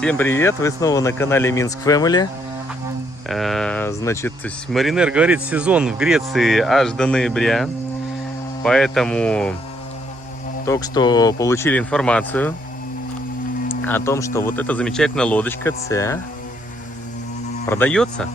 Всем привет! Вы снова на канале Минск Family. Значит, Маринер говорит, сезон в Греции аж до ноября. Поэтому только что получили информацию о том, что вот эта замечательная лодочка С продается.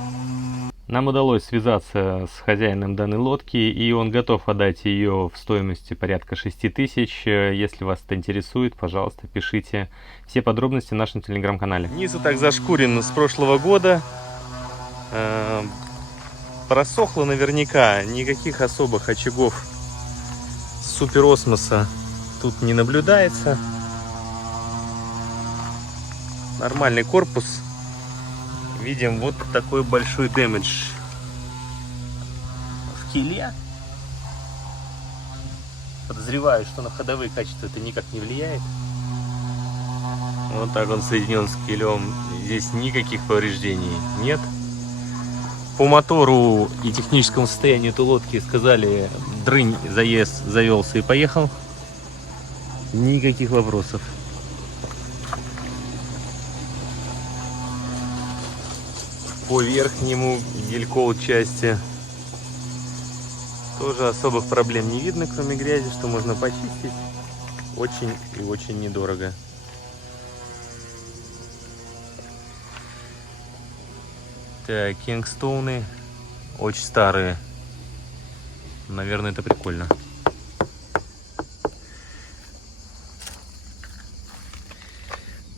Нам удалось связаться с хозяином данной лодки, и он готов отдать ее в стоимости порядка 6000. Если вас это интересует, пожалуйста, пишите все подробности в нашем телеграм-канале. Низу так зашкурен с прошлого года. Просохло наверняка, никаких особых очагов суперосмоса тут не наблюдается. Нормальный корпус. Видим вот такой большой дэмэдж в киле. Подозреваю, что на ходовые качества это никак не влияет. Вот так он соединен с килем. Здесь никаких повреждений нет. По мотору и техническому состоянию этой лодки сказали, дрынь, завелся и поехал. Никаких вопросов. По верхнему гелькол части тоже особых проблем не видно, кроме грязи, что можно почистить очень и очень недорого. Так, кингстоуны очень старые. Наверное, это прикольно.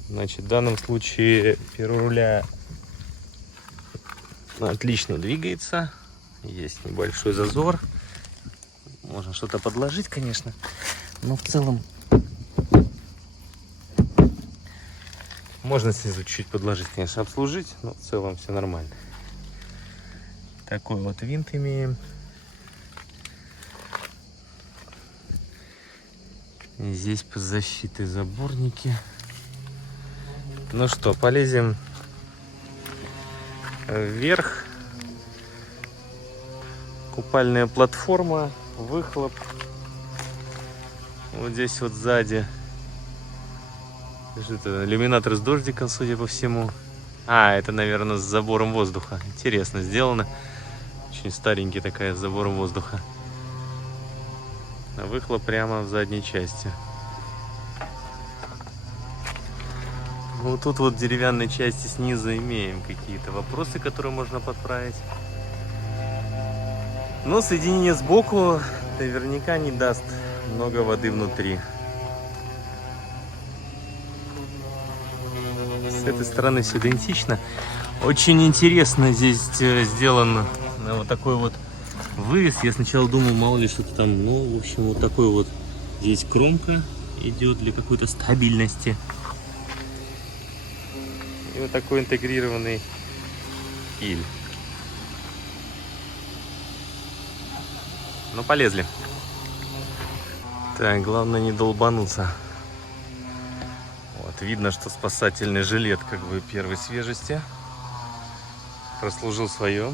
Значит, в данном случае перо руля отлично двигается. Есть небольшой зазор. Можно что-то подложить, конечно. Но в целом можно снизу чуть подложить, конечно, обслужить. Но в целом все нормально. Такой вот винт имеем. И здесь под защитой заборники. Ну что, полезем вверх. Купальная платформа, выхлоп. Вот здесь вот сзади. Что это? Иллюминатор с дождиком, судя по всему. Это, наверное, с забором воздуха. Интересно сделано. Очень старенький такая, с забором воздуха. А выхлоп прямо в задней части. Вот тут вот в деревянной части снизу имеем какие-то вопросы, которые можно подправить. Но соединение сбоку наверняка не даст много воды внутри. С этой стороны все идентично. Очень интересно здесь сделан вот такой вот вывес. Я сначала думал, мало ли что-то там. Ну, в общем, вот такой вот здесь кромка идет для какой-то стабильности. И вот такой интегрированный киль. Ну, полезли. Так, главное не долбануться. Вот, видно, что спасательный жилет как бы первой свежести. Прослужил свое.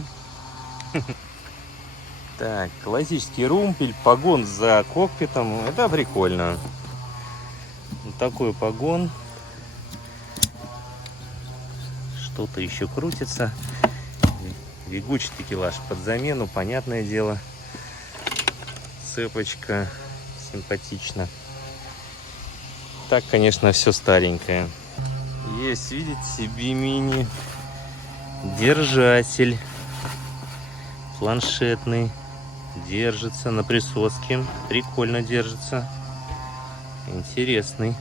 Так, классический румпель, погон за кокпитом. Это прикольно. Вот такой погон. Что-то еще крутится. Бегучий такелаж под замену, понятное дело. Цепочка симпатично. Так, конечно, все старенькое. Есть, видите, бимини. Держатель. Планшетный. Держится на присоске. Прикольно держится. Интересный.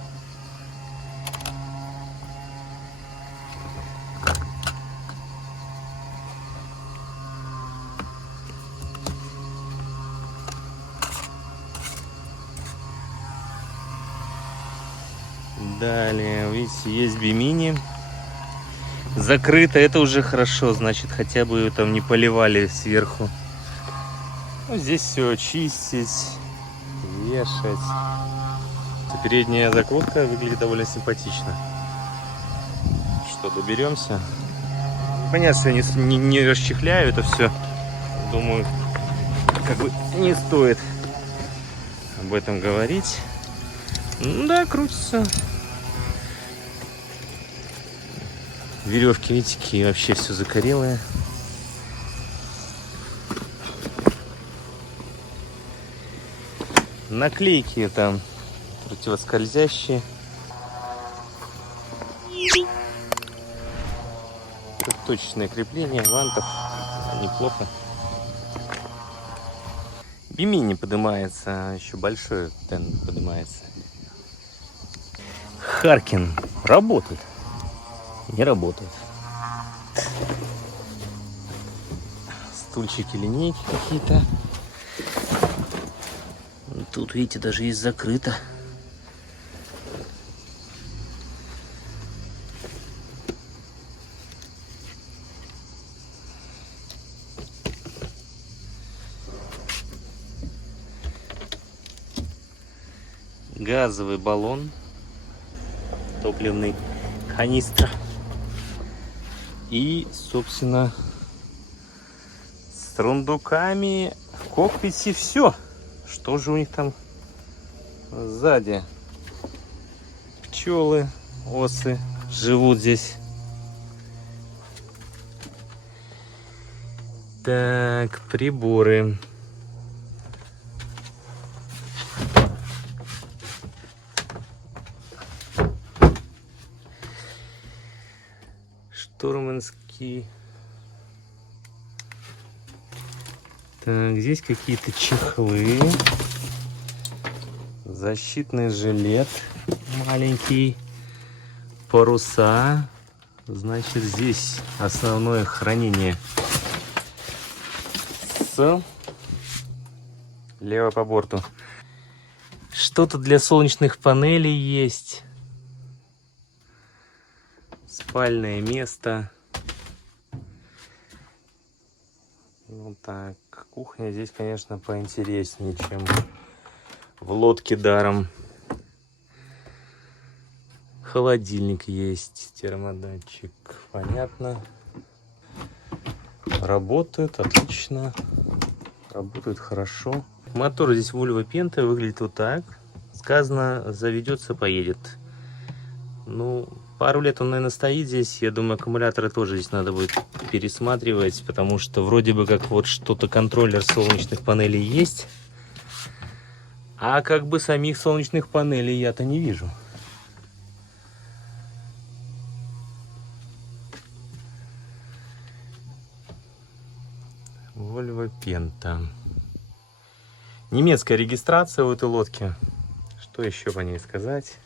Далее, видите, есть бимини. Закрыто, это уже хорошо, значит, хотя бы там не поливали сверху. Ну, здесь все чистить, вешать. Передняя закрутка выглядит довольно симпатично. Что, доберемся? Понятно, что я не расчехляю это все. Думаю, как бы не стоит об этом говорить. Да, крутится. Веревки, видите, какие вообще все закорелые. Наклейки там противоскользящие. Тут точечное крепление вантов. Неплохо. Бими не поднимается, еще большой тен поднимается. Харкин работает. Не работает. Стульчики, линейки какие-то. Тут, видите, даже есть закрыто. Газовый баллон. Топливный канистра. И, собственно, с рундуками в кокпите все. Что же у них там сзади? Пчелы, осы живут здесь. Так, приборы. Штурманский. Так, здесь какие-то чехлы. Защитный жилет маленький. Паруса. Значит, здесь основное хранение. Лево по борту. Что-то для солнечных панелей есть. Спальное место. Ну так, кухня здесь, конечно, поинтереснее, чем в лодке даром. Холодильник есть, термодатчик, понятно. Работает отлично, работает хорошо. Мотор здесь Volvo Penta выглядит вот так. Сказано, заведется, поедет. Ну, пару лет он, наверное, стоит здесь. Я думаю, аккумуляторы тоже здесь надо будет пересматривать, потому что вроде бы как вот что-то контроллер солнечных панелей есть. А как бы самих солнечных панелей я-то не вижу. Volvo Penta. Немецкая регистрация у этой лодки. Что еще по ней сказать?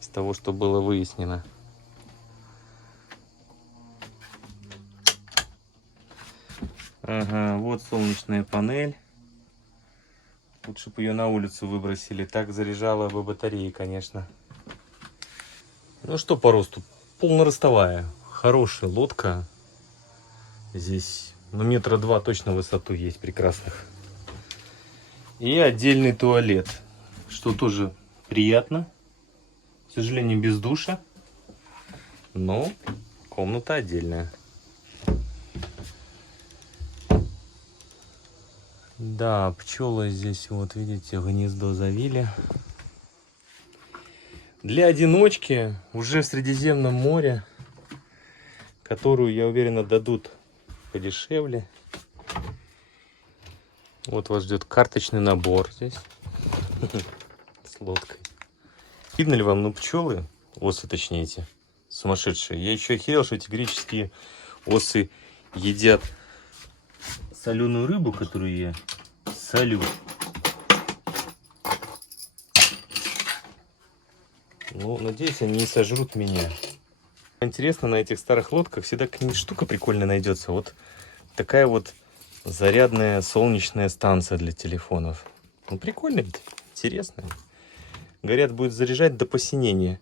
Из того, что было выяснено. Ага, вот солнечная панель. Лучше бы ее на улицу выбросили. Так заряжала бы батареи, конечно. Ну что по росту? Полноростовая. Хорошая лодка. Здесь, ну, метра два точно в высоту есть прекрасных. И отдельный туалет, что тоже приятно. К сожалению, без душа, но комната отдельная. Да, пчелы здесь, вот видите, гнездо завили. Для одиночки уже в Средиземном море, которую, я уверен, дадут подешевле. Вот вас ждет карточный набор здесь с лодкой. Видно ли вам, ну, пчелы, осы точнее эти, сумасшедшие. Я еще охерел, что эти греческие осы едят соленую рыбу, которую я солю. Ну, надеюсь, они не сожрут меня. Интересно, на этих старых лодках всегда какая-нибудь штука прикольная найдется. Вот такая вот зарядная солнечная станция для телефонов. Ну, прикольно ведь, интересно. Говорят, будет заряжать до посинения.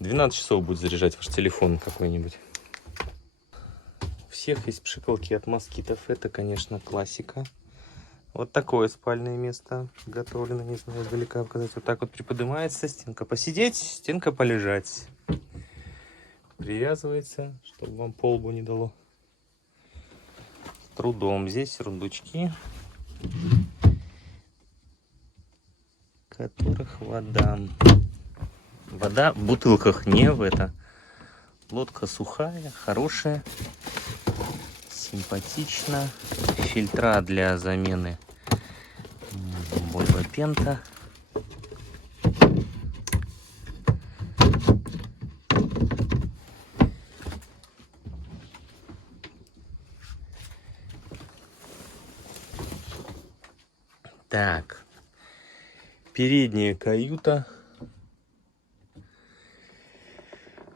12 часов будет заряжать ваш телефон какой-нибудь. У всех есть пшикалки от москитов. Это, конечно, классика. Вот такое спальное место готовлено. Не знаю, издалека показать. Вот так вот приподнимается стенка посидеть, стенка полежать. Привязывается, чтобы вам по лбу не дало. С трудом. Здесь рундучки, в которых вода. Вода в бутылках, не в это. Лодка сухая, хорошая, симпатична. Фильтра для замены Volvo Penta. Так, передняя каюта.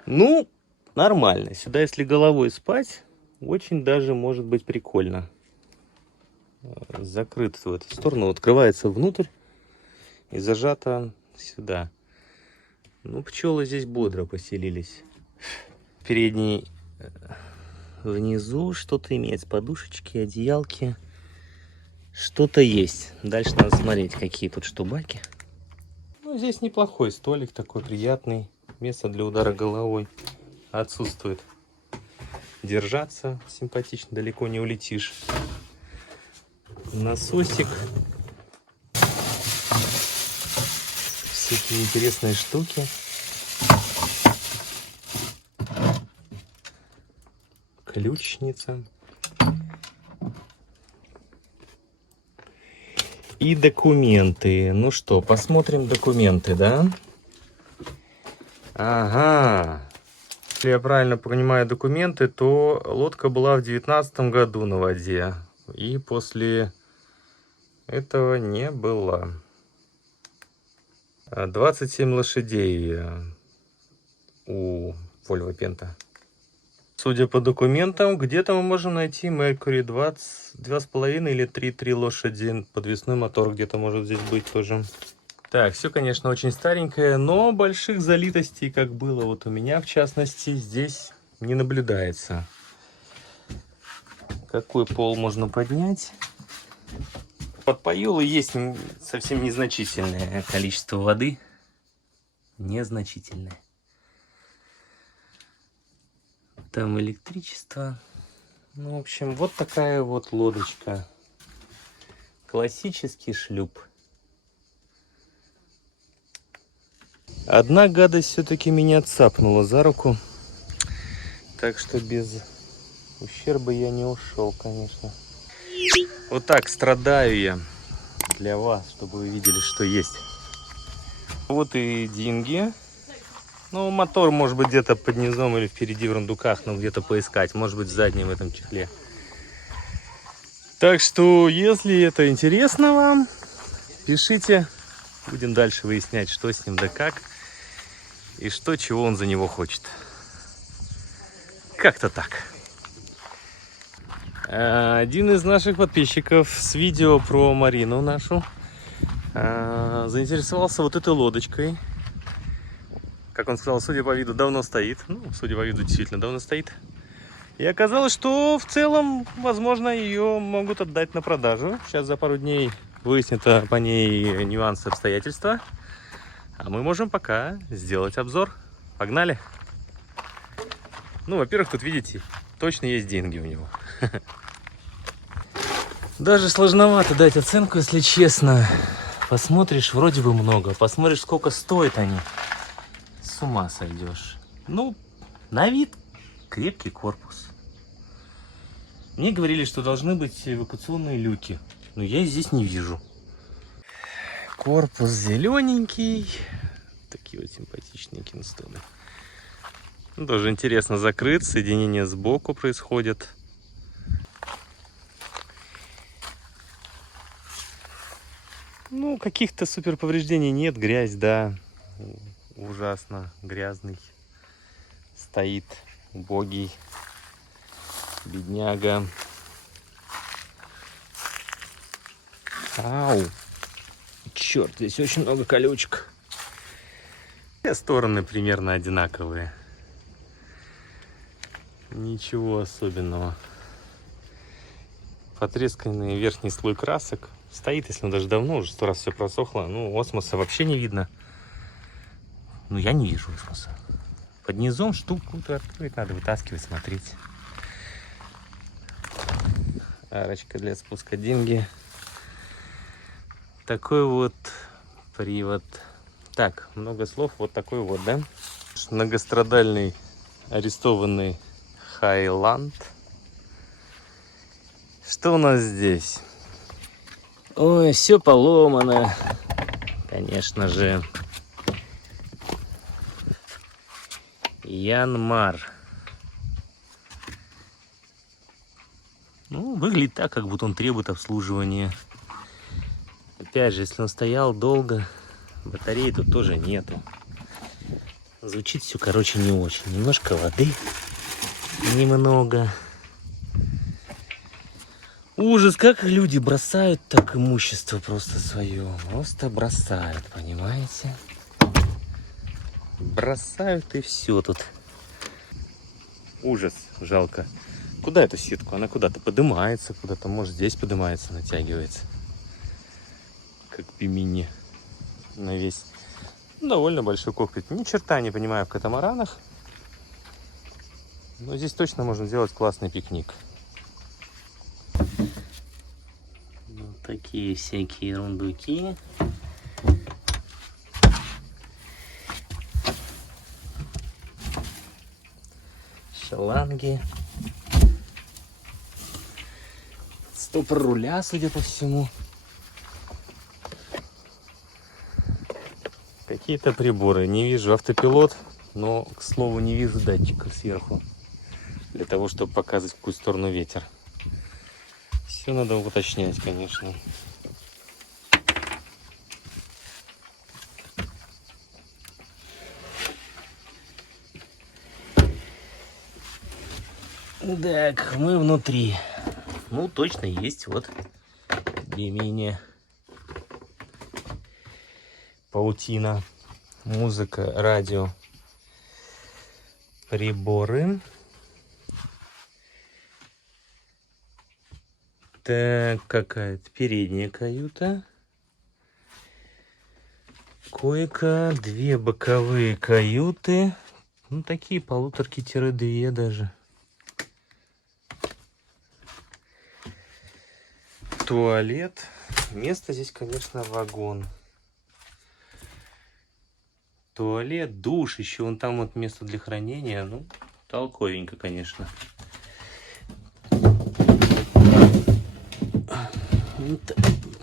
Ну, нормально. Сюда, если головой спать, очень даже может быть прикольно. Закрыт в эту сторону, открывается внутрь и зажато сюда. Ну, пчелы здесь бодро поселились. Передний внизу что-то имеется, подушечки, одеялки. Что-то есть. Дальше надо смотреть, какие тут штубаки. Ну, здесь неплохой столик, такой приятный. Место для удара головой отсутствует. Держаться симпатично, далеко не улетишь. Насосик. Всякие интересные штуки. Ключница. И документы. Ну что, посмотрим документы, да? Ага. Если я правильно понимаю документы, то лодка была в 2019 году на воде. И после этого не было. 27 лошадей у Volvo Penta. Судя по документам, где-то мы можем найти Mercury 2,5 или 3 лошади. Подвесной мотор где-то может здесь быть тоже. Так, все, конечно, очень старенькое, но больших залитостей, как было вот у меня, в частности, здесь не наблюдается. Какой пол можно поднять? Под поёлы есть совсем незначительное количество воды. Незначительное. Там электричество. Ну, в общем, вот такая вот лодочка. Классический шлюп. Одна гадость все-таки меня цапнула за руку. Так что без ущерба я не ушел, конечно. Вот так страдаю я для вас, чтобы вы видели, что есть. Вот и деньги. Ну, мотор может быть где-то под низом или впереди в рундуках, но где-то поискать. Может быть в заднем в этом чехле. Так что, если это интересно вам, пишите. Будем дальше выяснять, что с ним да как. И что, чего он за него хочет. Как-то так. Один из наших подписчиков с видео про Марину нашу заинтересовался вот этой лодочкой. Как он сказал, судя по виду, давно стоит. Ну, судя по виду, действительно давно стоит. И оказалось, что в целом, возможно, ее могут отдать на продажу. Сейчас за пару дней выяснят по ней нюансы, обстоятельства. А мы можем пока сделать обзор. Погнали! Ну, во-первых, тут, видите, точно есть деньги у него. Даже сложновато дать оценку, если честно. Посмотришь, вроде бы много. Посмотришь, сколько стоят они. С ума сойдешь. Ну, на вид крепкий корпус. Мне говорили, что должны быть эвакуационные люки. Но я их здесь не вижу. Корпус зелененький. Такие вот симпатичные кинстоны. Тоже интересно закрыт. Соединение сбоку происходит. Ну, каких-то супер повреждений нет. Грязь, да. Ужасно грязный. Стоит убогий. Бедняга. Ау. Черт, здесь очень много колючек. Все стороны примерно одинаковые. Ничего особенного. Потресканный верхний слой красок. Стоит, если он даже давно, уже 100 раз все просохло. Ну, осмоса вообще не видно. Ну, я не вижу осмоса. Под низом штуку-то открыть надо, вытаскивать, смотреть. Арочка для спуска деньги. Такой вот привод. Так, много слов. Вот такой вот, да? Многострадальный арестованный Хайланд. Что у нас здесь? Ой, все поломано. Конечно же. Янмар. Ну, выглядит так, как будто он требует обслуживания. Опять же, если он стоял долго, батареи тут тоже нету. Звучит все, короче, не очень. Немножко воды. Немного. Ужас, как люди бросают так имущество просто свое. Просто бросают, понимаете? Бросают и все тут. Ужас, жалко. Куда эту сетку? Она куда-то поднимается, куда-то, может, здесь поднимается, натягивается. Как пимини на весь. Довольно большой кокпит. Ни черта не понимаю в катамаранах. Но здесь точно можно сделать классный пикник. Вот такие всякие ерундуки. Шланги. Стопор руля, судя по всему. Какие-то приборы. Не вижу автопилот, но, к слову, не вижу датчиков сверху. Для того, чтобы показывать, в какую сторону ветер. Все надо уточнять, конечно. Так, мы внутри. Ну, точно есть, вот, бимини, паутина, музыка, радио, приборы. Так, какая-то передняя каюта. Койка, две боковые каюты. Ну, такие полуторки-две даже. Туалет. Место здесь, конечно, вагон. Туалет, душ, еще вон там вот место для хранения. Ну, толковенько, конечно.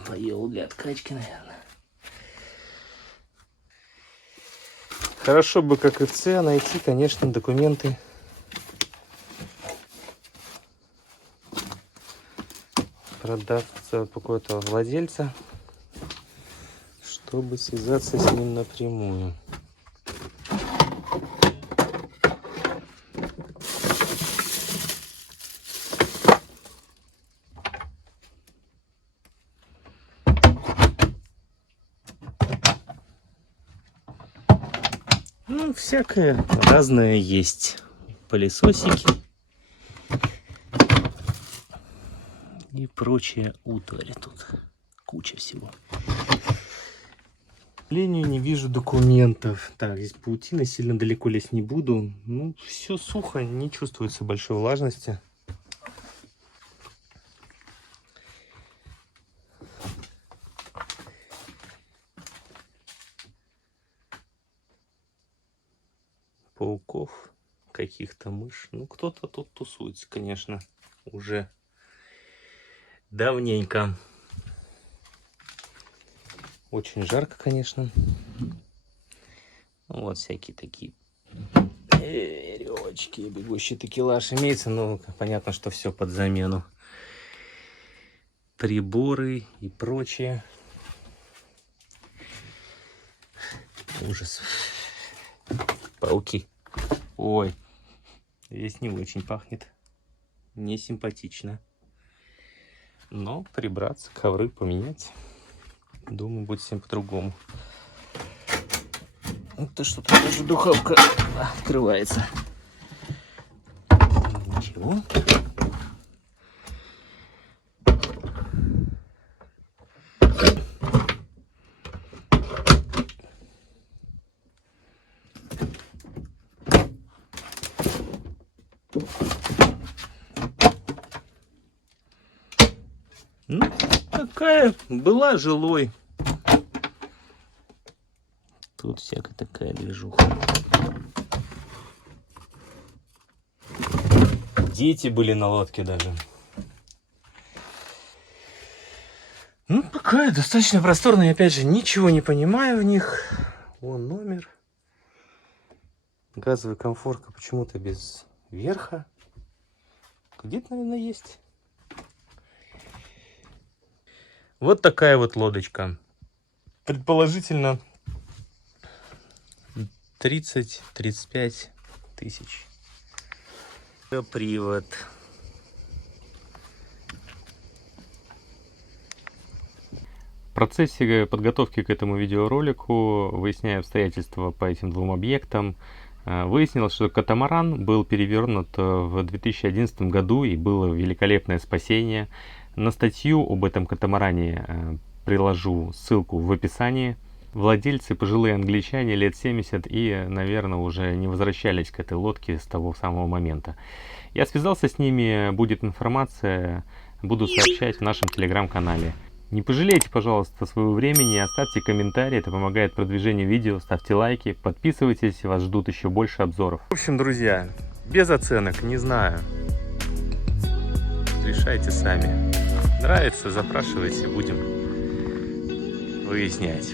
Поел для откачки, наверное. Хорошо бы, как и в ЦЕ, найти, конечно, документы. Продавца, какого-то владельца, чтобы связаться с ним напрямую. Ну, всякое разное есть. Пылесосики и прочая утварь. Тут куча всего. К сожалению, не вижу документов. Так, здесь паутина, сильно далеко лезть не буду. Ну, все сухо, не чувствуется большой влажности. Пауков, каких-то мышь. Ну, кто-то тут тусуется, конечно, уже давненько. Очень жарко, конечно. Ну, вот всякие такие веревочки, бегущий такелаж имеется, но понятно, что все под замену. Приборы и прочее. Ужас. Пауки. Ой, здесь не очень пахнет. Не симпатично. Но прибраться, ковры поменять, думаю, будет всем по-другому. Это что-то даже духовка открывается. Ничего. Ну, такая была жилой. Тут всякая такая движуха. дети были на лодке даже. Ну, такая достаточно просторная. Опять же, ничего не понимаю в них. Вон номер. Газовая комфорка почему-то без верха. Где-то, наверное, есть. Вот такая вот лодочка. Предположительно 30-35 тысяч. Привод. В процессе подготовки к этому видеоролику, выясняя обстоятельства по этим двум объектам, выяснилось, что катамаран был перевернут в 2011 году и было великолепное спасение. На статью об этом катамаране приложу ссылку в описании. Владельцы пожилые англичане лет 70 и, наверное, уже не возвращались к этой лодке с того самого момента. Я связался с ними, будет информация, буду сообщать в нашем телеграм-канале. Не пожалейте, пожалуйста, своего времени, оставьте комментарии, это помогает продвижению видео, ставьте лайки, подписывайтесь, вас ждут еще больше обзоров. В общем, друзья, без оценок, не знаю, решайте сами. Нравится, запрашивайте, будем выяснять.